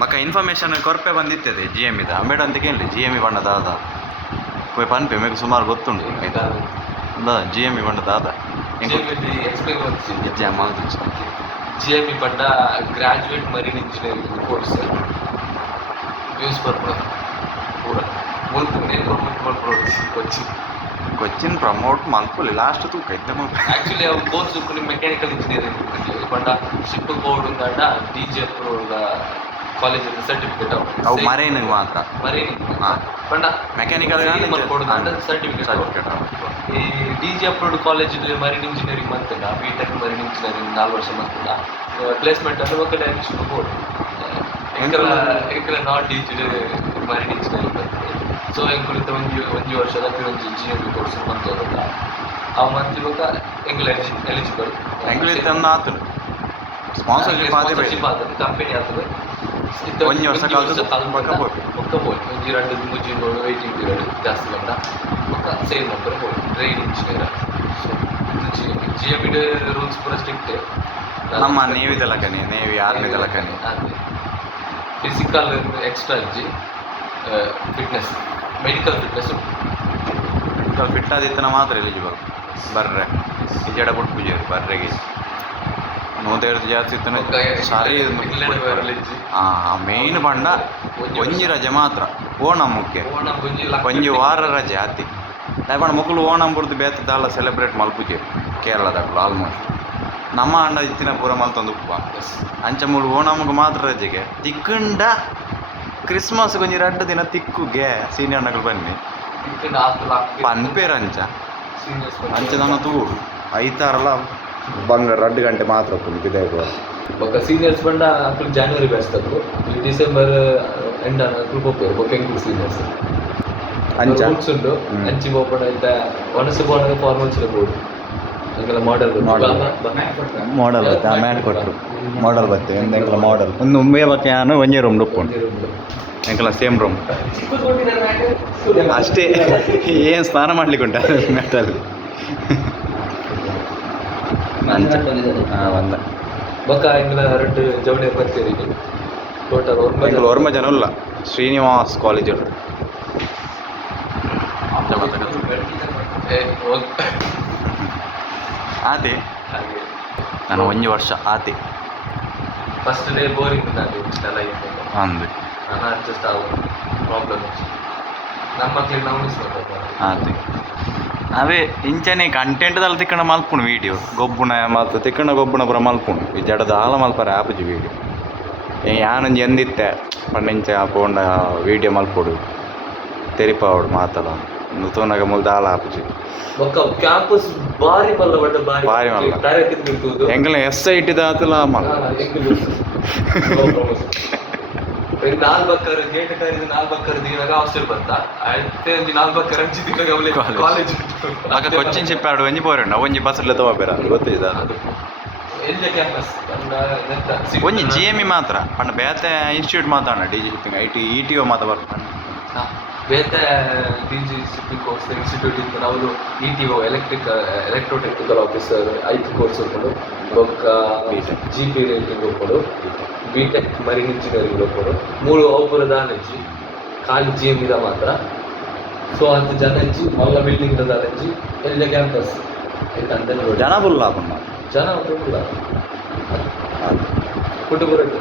ಮಕ್ಕ information ಕೊರಪೆ ಬಂದಿತ್ತದೆ G M ಇದು ಅಂಬೇಡ ಅಂತ ಕೇಳಿ ಜಿ ಎಮ್ ಇ ಬಣ್ಣ ದಾದ ಪೋಯ್ ಪನ್ಪೆ ಮೇಗೆ ಸುಮಾರು ಗೊತ್ತುಂಡು ಆಯ್ತಾ ಜಿ ಎಮ್ ಇ ಬಣ್ಣ ದಾದ ಜಿ ಎಮ್ ಇ ಪಂಡ graduate marine engineering course use ಬರ್ಬೋದು ಪೂರ ಕೊಚ್ಚಿನ ಪ್ರಮೋಟ್ ಮಲ್ಪುಲಿ ಲಾಸ್ಟ್ ತೂಕ ಇದ್ದ ಆ್ಯಕ್ಚುಲಿ ಅವ್ರು ಕೋರ್ಸ್ ಮೆಕ್ಯಾನಿಕಲ್ ಇಂಜಿನಿಯರಿಂಗ್ ಪಂಡ ಶಿಪ್ ಬೋರ್ಡ್ ಉಂಡ ಡಿ ಜಿ ಎಫ್ ಕಾಲೇಜಲ್ಲಿ ಸರ್ಟಿಫಿಕೇಟ್ ಅವು ಮರೈನಿಗೆ ಮಾತ್ರ ಮರೀನ್ ಪಂಡ ಮೆಕ್ಯಾನಿಕಲ್ ಸರ್ಟಿಫಿಕೇಟ್ ಈ D G F college marine engineering ಮಂತಲ್ಲ ಬಿ ಟೆಕ್ ಮರೀನ್ ಇಂಜಿನಿಯರಿಂಗ್ 4 ವರ್ಷ ಮಂತಲ್ಲ ಪ್ಲೇಸ್ಮೆಂಟ್ ಅಲ್ಲಿ ಒಕ್ಕ ಡೈರೆಕ್ಷನ್ ಬೋರ್ಡ್ ಎಂಕಲ ನಾಟ್ ಟೀಚ್ಡ್ ಮರೀನ್ ಇಂಜಿನಿಯರಿಂಗ್ ಬರ್ತದೆ ಸೊ ಎಂಕುಲಿತ ಒಂಜಿ ವರ್ಷದ ಒಂಜಿ ಇಂಜಿನಿಯರಿಂಗ್ ಕೋರ್ಸ್ ಮಂತೋದಲ್ಲ ಆ ಮಂತಿವಾಗ ಎಂಕುಲ ಎಲಿಜಿಬಲ್ ಎಂಕುಲಿತ ಆತು ಸ್ಪಾನ್ಸರ್ಶಿಪ್ ಆತದೆ ಕಂಪನಿ ಆತದೆ ಒಂಜಿ ವರ್ಷ ಒಕ್ಕ ಬೋಲ್ ಒಂಜಿ 2-3 ವೆಯ್ಟಿಂಗ್ ಪೀರಿಯಡ್ ಜಾಸ್ತಿ ಬಂದ ಒಕ್ಕ ಸೇಮ್ ನಂಬರ್ ಬೋಲ್ train engineer so G M E rules ಪೂರ ಸ್ಟ್ರಿಕ್ಟ್ ನಮ್ಮ ನೇವಿದೆಲಕನಿ ನೇವಿ ಆರ್ಮಿದೆಲಕನಿ ಫಿಸಿಕಲ್ ಎಕ್ಸ್ಟ್ರಾ ಇಜ್ಜಿ fitness medical fitness medical fit ಆದಿತ್ತನ ಮಾತ್ರ ಎಲಿಜಿಬಲ್ ಬರ್ರೆ ಇಜಡ ಬಿಟ್ಟು ಪೂಜೆ ಬರ್ರೆಗೆ 150 ಜಾಸ್ತಿ ಇತ್ತನ ಸಾರಿ ಮೇನ್ ಬಂಡ ಒಂಜಿ ರಜೆ ಮಾತ್ರ ಓಣಂ ಮುಖ್ಯ ಒಂಜಿ ವಾರ ರಜೆ ಆತಿ ದಯಪಂಡ ಮಕ್ಕಳು ಓಣಂ ಬುಡ್ದು ಬೇತದಾಲ ಸೆಲೆಬ್ರೇಟ್ ಮಲ್ಪುಜೆ ಕೇರಳದಾಗಲು ಆಲ್ಮೋಸ್ಟ್ ನಮ್ಮ ಅಂಡ ಇತ್ತಿನ ಪೂರ ಮಲ್ತೊಂದು ಉಪ್ಪ ಅಂಚ ಮೂರು ಓಣಮ್ಗೆ ಮಾತ್ರ ರಜೆಗೆ ತಿಕ್ಕಂಡ ಕ್ರಿಸ್ಮಸ್ ಕೊಂಚ 2 ದಿನ ತಿಕ್ಕುಗೆ ಸೀನಿಯರ್ ಅಣ್ಣಗಳು ಬನ್ನಿ ಪನ್ಪೇರು ಅಂಚ ನನ್ನ ತೂರು ಐತಾರಲ್ಲ ಬಂಗ 2 ಗಂಟೆ ಮಾತ್ರ ಬೊಕ್ಕ ಸೀನಿಯರ್ಸ್ ಬಂಡ ಅಕ್ಕಳು ಜಾನ್ವರಿ ಬೆಳೆಸ್ತದ್ರು ಈ ಡಿಸೆಂಬರ್ ಎಂಡ್ ಹೋಗ್ತಾರೆ ಬೊಕ್ಕ ಎಂಕುಲು ಸೀನಿಯರ್ಸ್ ಅಂಚ ಉಂಟು ಅಂಚಿ ಹೋಗ್ಬೇಡ ಆಯ್ತ ಒಣಸು board formals board model mat ಕೊಟ್ಟರು ಮಾಡೆಲ್ ಬರ್ತೇವೆ ಎಂಕಲ ಮಾಡೆಲ್ ಒಂದು ಮುಂಬೈ ಬಗ್ಗೆ ನಾನು ಒಂಜೇ ರೂಮ್ ಡುಪ್ಪುಂಡು ಎಂಕಲ ಸೇಮ್ ರೂಮ್ ಅಷ್ಟೇ ಏನು ಸ್ನಾನ ಮಾಡ್ಲಿಕ್ಕೆ ಉಂಟು ಮ್ಯಾಟಲ್ಲಿ ಒಂದ ಬೊಕ್ಕ ಎಂಕಲ 2 ಜವಳಿ ಬರ್ತೀರಿ ಟೋಟಲ್ ಓರ್ಮ ಜನ ಇಲ್ಲ ಶ್ರೀನಿವಾಸ್ ಕಾಲೇಜರು ಆತಿ ನಾನು ಒಂಜಿ ವರ್ಷ ಆತಿ ಫಸ್ಟ್ ಡೇ ಬೋರಿಂಗ್ ಲೈಫ್ ಅಂದು ನಾನು ಅಡ್ಜಸ್ಟ್ ಆಗೋ ಪ್ರಾಬ್ಲಮ್ ನಮ್ಮ ಮಕ್ಳಿಗೆ ನಾವು ಮಿಸ್ ಮಾಡ್ಬೇಕು ಆತಿ ಅವೇ ಇಂಚನೆ ಕಂಟೆಂಟ್ದಲ್ಲಿ ತಿಕ್ಕಣ ಮಲ್ಪುಣು ವೀಡಿಯೋ ಗೊಬ್ಬುಣ ಮತ್ತು ತಿಕ್ಕಣ ಗೊಬ್ಬುಣ ಪುರ ಮಲ್ಪುಣು ಈ ಜಡದ ಆಲ ಮಲ್ಪರೆ ಆಪುಜಿ ವೀಡಿಯೋ ಯಾನೊಂದು ಎಂದಿತ್ತೆ ಪಂಡಿಂಚ ಪೋಂಡ ವೀಡಿಯೋ ಮಲ್ಪೊಡು ತೆರಿಪಾವಡು ಮಾತದ ತೂನಾಗ ಮುಲ್ದ ಆಲ ಆಪುಜಿ ಕ್ಯಾಂಪಸ್ ಬಾರಿ ಮಲ್ಲ ಬಡ್ಡ ಬಾರಿ ಮಲ್ಲ ಎಂಕಲ ಎಸ್ ಐ ಟಿ ದಾತಲ ಮಲ್ಲ ನಾಲ್ ಬಕ್ಕರ್ ಗೇಟ್ ಕರಿದು 4 ಬಕ್ಕರ್ ದಿನಾಗ ಹಾಸ್ಟೆಲ್ ಬಂತ ಐತೆ 4 ಬಕ್ಕರ್ ಅಂಚಿ ದಿನಾಗ ಅವಲೆ ಕಾಲೇಜ್ ಆಗ ಕೊಚ್ಚಿನ್ ಶಿಪ್ಪಾಡು ಒಂಜಿ ಬೋರಣ್ಣ ಒಂಜಿ ಬಸ್ಸಲ್ಲಿ ತಗೋಬೇರ ಗೊತ್ತಿದ ಎಲ್ಲ ಕ್ಯಾಂಪಸ್ ಒಂಜಿ ಜಿ ಎಮ್ ಇ ಮಾತ್ರ ಪಂಡ ಬೇತೆ ಇನ್ಸ್ಟಿಟ್ಯೂಟ್ ಮಾತಾಡ D G shipping I T E T O ಮಾತ ಬರ್ತಾನೆ ಬೇತೆ D G shipping course institute ಇತ್ತು ನಾವು E T O electro technical officer IT course ಹೋಗ್ಕೊಂಡು ಬೊಕ್ಕ ಜಿ ಪಿ ರೇಟಿಂಗ್ ಹೋಗ್ಕೊಂಡು ಬಿ ಟೆಕ್ ಮರೀನ್ ಇಂಜಿನಿಯರಿಂಗ್ ಹೋಗ್ಕೊಂಡು 3 ಔಪುರದ ಅನಜ್ಜಿ ಖಾಲಿ ಜಿ ಎಮ್ ಇದ ಮಾತ್ರ ಸೊ ಅಂತ ಜನ ಹಚ್ಚಿ ಮಲ್ಲ ಬಿಲ್ಡಿಂಗ್ ಅನಜ್ಜಿ ಎಲ್ಲ ಕ್ಯಾಂಪಸ್ ಜನ ಬುಲ್ಲ ಜನ ಫುಡ್ ಬರುತ್ತೆ